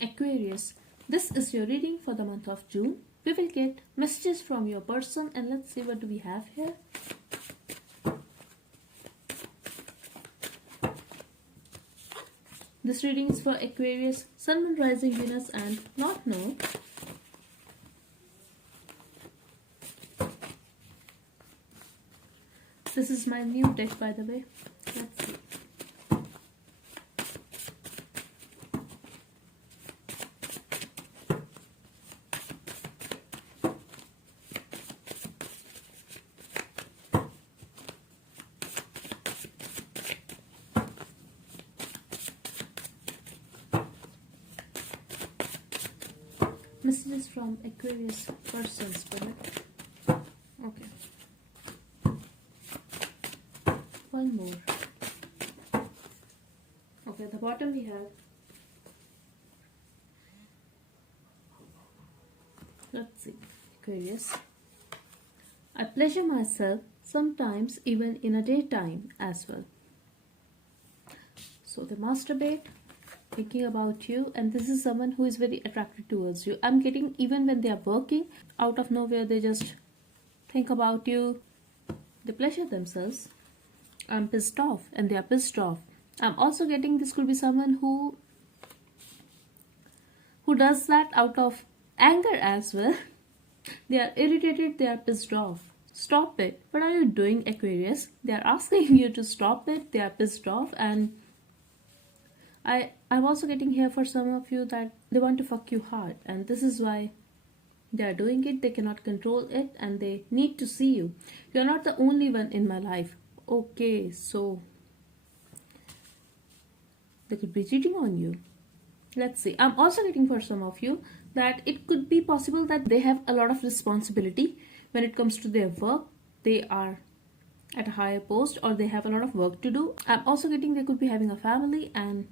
Aquarius, this is your reading for the month of June. We will get messages from your person and let's see what do we have here. This reading is for Aquarius, Sun, Moon, Rising, Venus and North Node. This is my new deck, by the way. Let's see. Messages from Aquarius person spirit. Okay. One more. Okay, the bottom we have. Let's see. Aquarius. I pleasure myself sometimes even in a daytime as well. So they masturbate, thinking about you, and this is someone who is very attracted towards you. I'm getting even when they are working, out of nowhere they just think about you. They pleasure themselves. I'm pissed off and they are pissed off. I'm also getting this could be someone who does that out of anger as well. They are irritated, they are pissed off. Stop it. What are you doing, Aquarius? They are asking you to stop it. They are pissed off, and I'm also getting here for some of you that they want to fuck you hard, and this is why they are doing it. They cannot control it and they need to see you. You're not the only one in my life. Okay, so they could be cheating on you. Let's see. I'm also getting for some of you that it could be possible that they have a lot of responsibility when it comes to their work. They are at a higher post or they have a lot of work to do. I'm also getting they could be having a family, and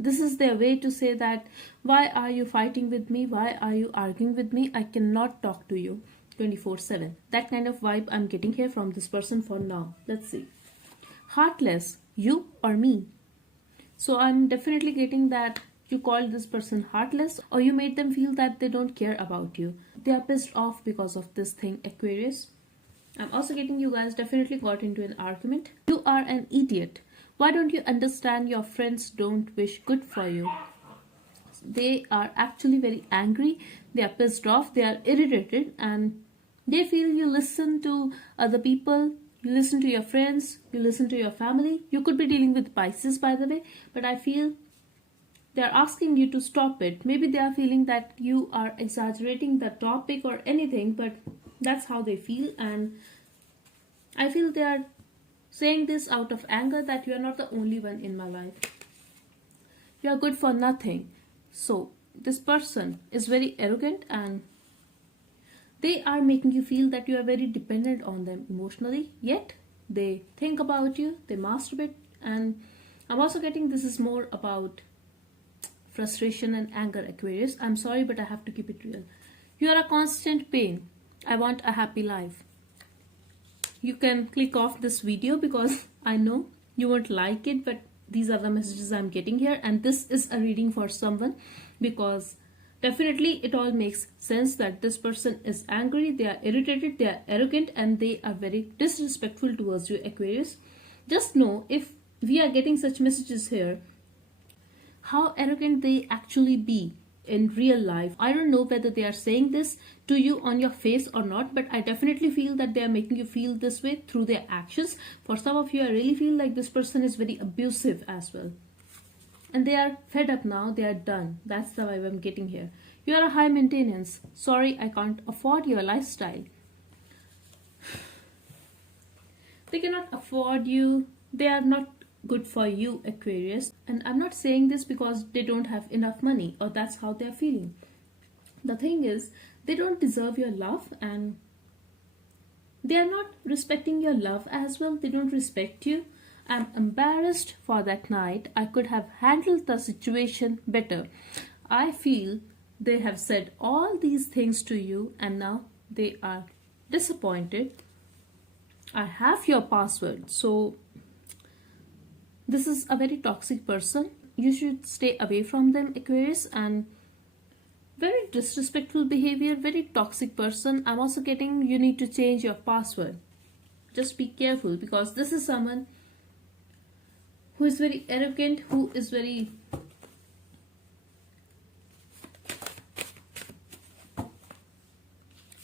this is their way to say that why are you fighting with me? Why are you arguing with me? I cannot talk to you 24/7. That kind of vibe I'm getting here from this person for now. Let's see. Heartless, you or me? So I'm definitely getting that you called this person heartless or you made them feel that they don't care about you. They are pissed off because of this thing, Aquarius. I'm also getting you guys definitely got into an argument. You are an idiot. Why don't you understand your friends don't wish good for you? They are actually very angry. They are pissed off. They are irritated and they feel you listen to other people. You listen to your friends. You listen to your family. You could be dealing with Pisces, by the way, but I feel they are asking you to stop it. Maybe they are feeling that you are exaggerating the topic or anything, but that's how they feel, and I feel they are saying this out of anger that you are not the only one in my life. You are good for nothing. So this person is very arrogant and they are making you feel that you are very dependent on them emotionally, yet they think about you, they masturbate, and I'm also getting this is more about frustration and anger, Aquarius. I'm sorry, but I have to keep it real. You are a constant pain. I want a happy life. You can click off this video because I know you won't like it, but these are the messages I'm getting here, and this is a reading for someone because definitely it all makes sense that this person is angry, they are irritated, they are arrogant, and they are very disrespectful towards you, Aquarius. Just know if we are getting such messages here, how arrogant they actually be in real life. I don't know whether they are saying this to you on your face or not, but I definitely feel that they are making you feel this way through their actions. For some of you, I really feel like this person is very abusive as well. And they are fed up now, they are done. That's the vibe I'm getting here. You are a high maintenance. Sorry, I can't afford your lifestyle. They cannot afford you. They are not good for you, Aquarius. And I'm not saying this because they don't have enough money or that's how they're feeling. The thing is, they don't deserve your love and they are not respecting your love as well. They don't respect you. I'm embarrassed for that night. I could have handled the situation better. I feel they have said all these things to you and now they are disappointed. I have your password, so this is a very toxic person. you should stay away from them, Aquarius. And very disrespectful behavior, very toxic person. I'm also getting you need to change your password. Just be careful, because this is someone who is very arrogant, who is very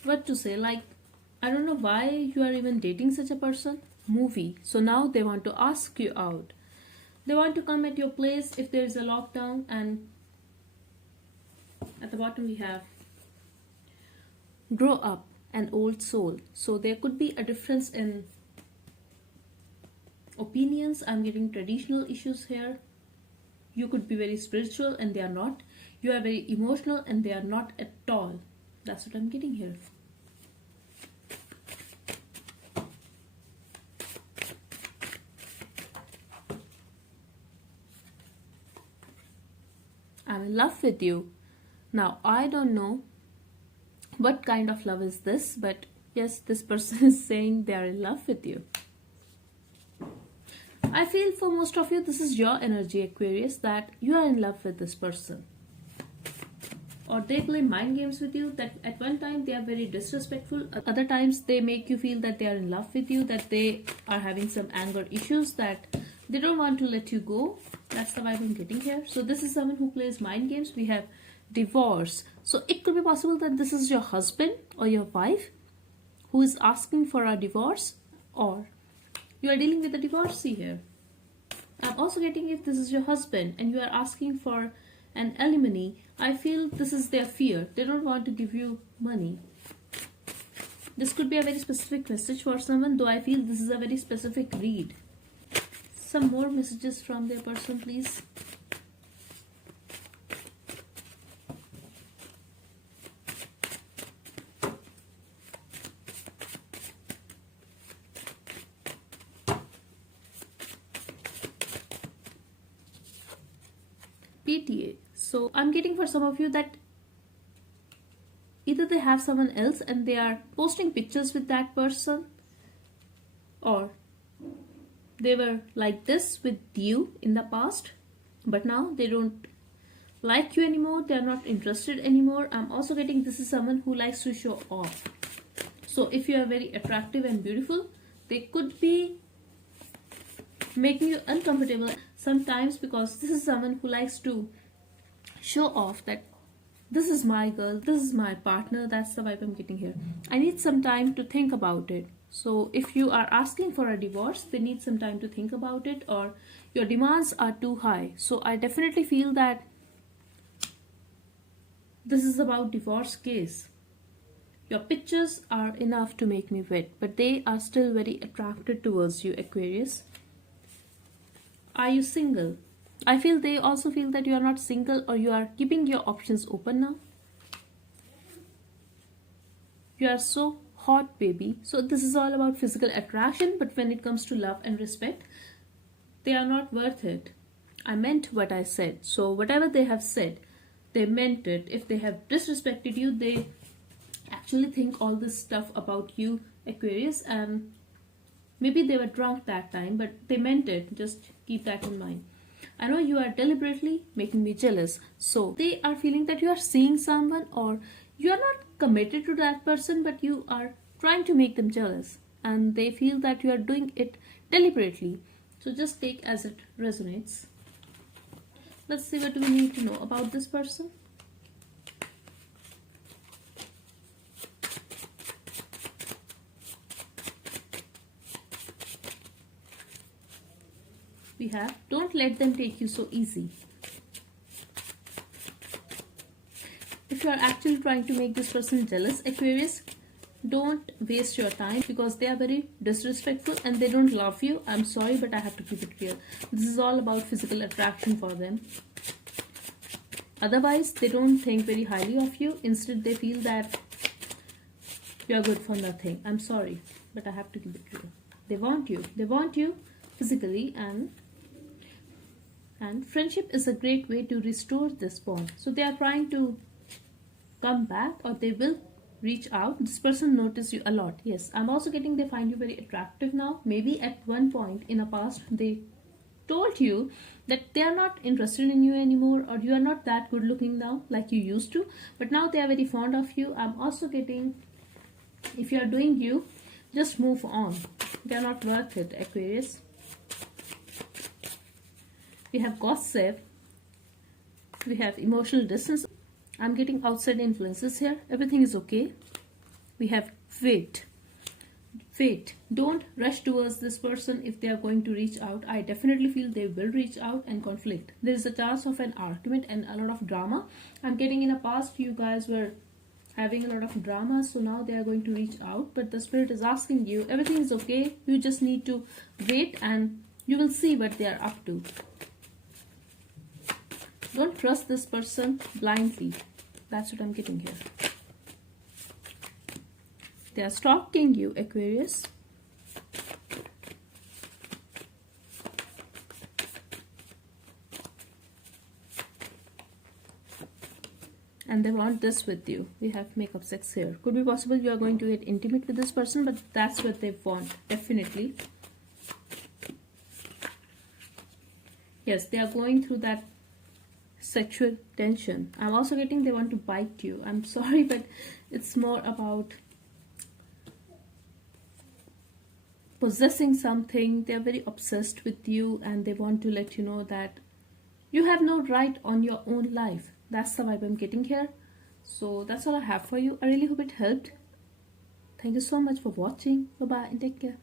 what to say, like, I don't know why you are even dating such a person. Movie. So now they want to ask you out. They want to come at your place if there is a lockdown. And at the bottom we have grow up, an old soul. So there could be a difference in opinions. I'm getting traditional issues here. You could be very spiritual and they are not. You are very emotional and they are not at all. That's what I'm getting here. I'm in love with you. Now, I don't know what kind of love is this, but yes, this person is saying they are in love with you. I feel for most of you, this is your energy, Aquarius, that you are in love with this person. Or they play mind games with you, that at one time they are very disrespectful, other times they make you feel that they are in love with you, that they are having some anger issues, that they don't want to let you go. That's the vibe I'm getting here. So this is someone who plays mind games. We have divorce. So it could be possible that this is your husband or your wife who is asking for a divorce, or you are dealing with a divorcee here. I'm also getting if this is your husband and you are asking for an alimony. I feel this is their fear. They don't want to give you money. This could be a very specific message for someone, though I feel this is a very specific read. Some more messages from their person, please. PTA. So I'm getting for some of you that either they have someone else and they are posting pictures with that person, or they were like this with you in the past, but now they don't like you anymore. They are not interested anymore. I'm also getting this is someone who likes to show off. So if you are very attractive and beautiful, they could be making you uncomfortable sometimes, because this is someone who likes to show off that this is my girl, this is my partner. That's the vibe I'm getting here. I need some time to think about it. So if you are asking for a divorce, they need some time to think about it, or your demands are too high. So I definitely feel that this is about divorce case. Your pictures are enough to make me wet, but they are still very attracted towards you, Aquarius. Are you single? I feel they also feel that you are not single, or you are keeping your options open now. You are so hot, baby. So this is all about physical attraction, but when it comes to love and respect, they are not worth it. I meant what I said. So whatever they have said, they meant it. If they have disrespected you, they actually think all this stuff about you, Aquarius, and maybe they were drunk that time, but they meant it. Just keep that in mind. I know you are deliberately making me jealous. So they are feeling that you are seeing someone, or you are not committed to that person, but you are trying to make them jealous, and they feel that you are doing it deliberately. So just take as it resonates. Let's see what do we need to know about this person. We have, don't let them take you so easy. If you are actually trying to make this person jealous, Aquarius, don't waste your time, because they are very disrespectful and they don't love you. I'm sorry, but I have to keep it clear. This is all about physical attraction for them. Otherwise, they don't think very highly of you. Instead, they feel that you are good for nothing. I'm sorry, but I have to keep it clear. They want you. They want you physically, and friendship is a great way to restore this bond. So they are trying to come back, or they will reach out. This person notices you a lot. Yes, I'm also getting they find you very attractive now. Maybe at one point in the past they told you that they are not interested in you anymore, or you are not that good looking now like you used to, but now they are very fond of you. I'm also getting, if you are doing you, just move on. They are not worth it, Aquarius. We have gossip. We have emotional distance. I'm getting outside influences here. Everything is okay. We have wait. Wait. Don't rush towards this person if they are going to reach out. I definitely feel they will reach out and conflict. There is a chance of an argument and a lot of drama. I'm getting in the past you guys were having a lot of drama, so now they are going to reach out, but the spirit is asking you everything is okay. You just need to wait and you will see what they are up to. Don't trust this person blindly. That's what I'm getting here. They are stalking you, Aquarius. And they want this with you. We have makeup sex here. Could be possible you are going to get intimate with this person, but that's what they want, definitely. Yes, they are going through that sexual tension. I'm also getting they want to bite you. I'm sorry, but it's more about possessing something. They're very obsessed with you and they want to let you know that you have no right on your own life. That's the vibe I'm getting here. So that's all I have for you. I really hope it helped. Thank you so much for watching. Bye bye and take care.